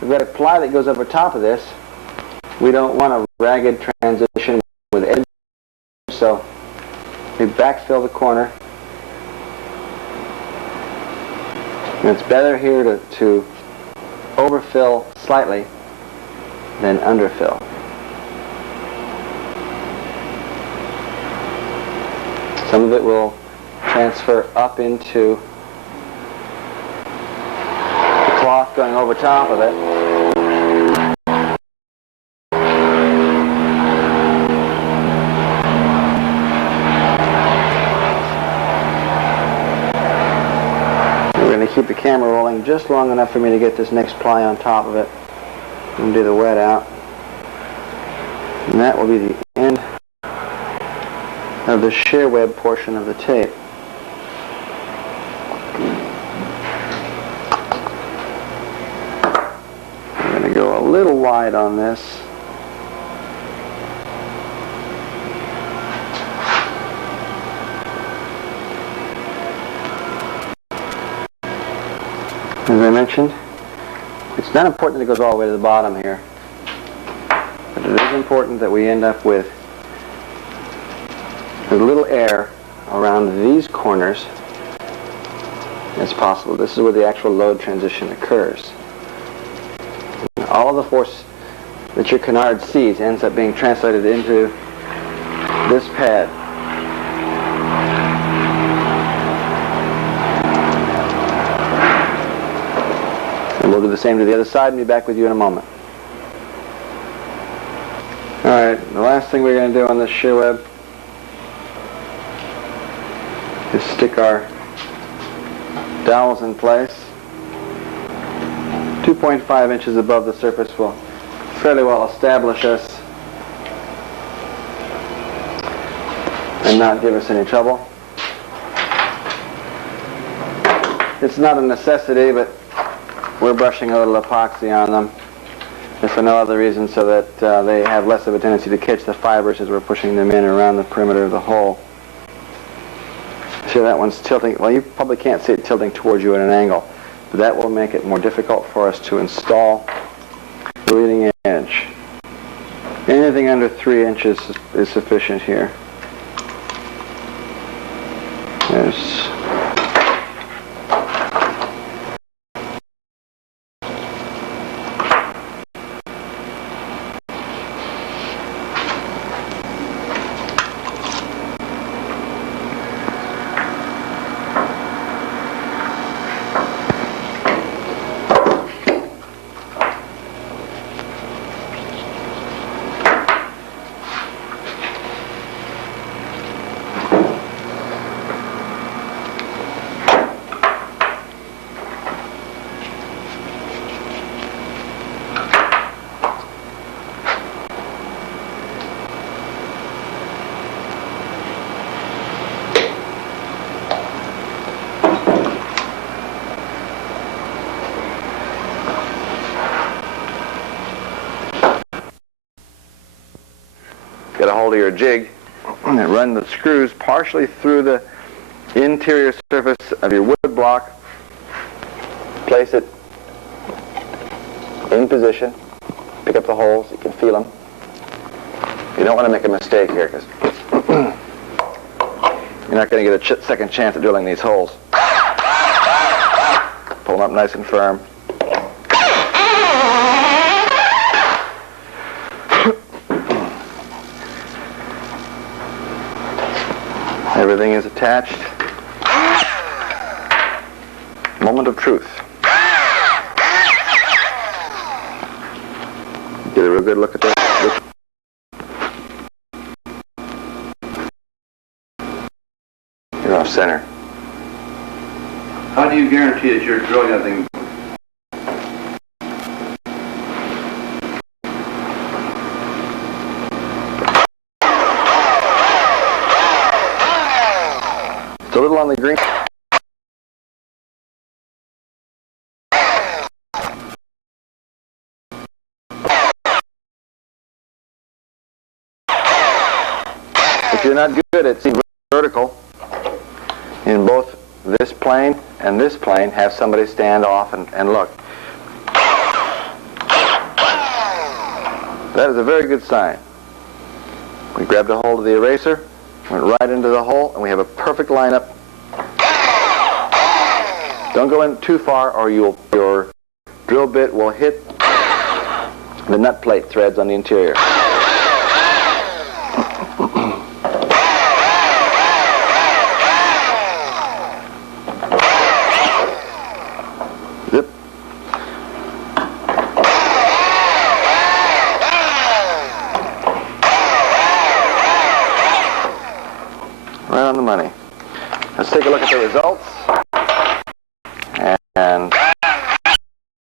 we've got a ply that goes over top of this. We don't want a ragged transition with edge, so we backfill the corner. And it's better here to overfill slightly than underfill. Some of it will transfer up into the cloth going over top of it. We're going to keep the camera rolling just long enough for me to get this next ply on top of it and do the wet out. And that will be the end of the shear web portion of the tape. I'm going to go a little wide on this. As I mentioned, it's not important that it goes all the way to the bottom here, but it is important that we end up with as little air around these corners as possible. This is where the actual load transition occurs. All of the force that your canard sees ends up being translated into this pad. And we'll do the same to the other side and be back with you in a moment. Alright, the last thing we're going to do on this shear web is stick our dowels in place. 2.5 inches above the surface will fairly well establish us and not give us any trouble. It's not a necessity, but we're brushing a little epoxy on them, if for no other reason, so that they have less of a tendency to catch the fibers as we're pushing them in around the perimeter of the hole. See, that one's tilting. Well, you probably can't see it tilting towards you at an angle, but that will make it more difficult for us to install the leading edge. Anything under 3 inches is sufficient here. There's get a hold of your jig and run the screws partially through the interior surface of your wood block. Place it in position. Pick up the holes. You can feel them. You don't want to make a mistake here because you're not going to get a second chance at drilling these holes. Pull them up nice and firm. Everything is attached. Moment of truth. Get a real good look at this. You're off center. How do you guarantee that you're drilling that thing? It's a little on the green. If you're not good at seeing vertical, in both this plane and this plane, have somebody stand off and look. That is a very good sign. We grabbed a hold of the eraser, went right into the hole, and we have a perfect lineup. Don't go in too far or your drill bit will hit the nut plate threads on the interior. Zip. Right on the money. Let's take a look at the results.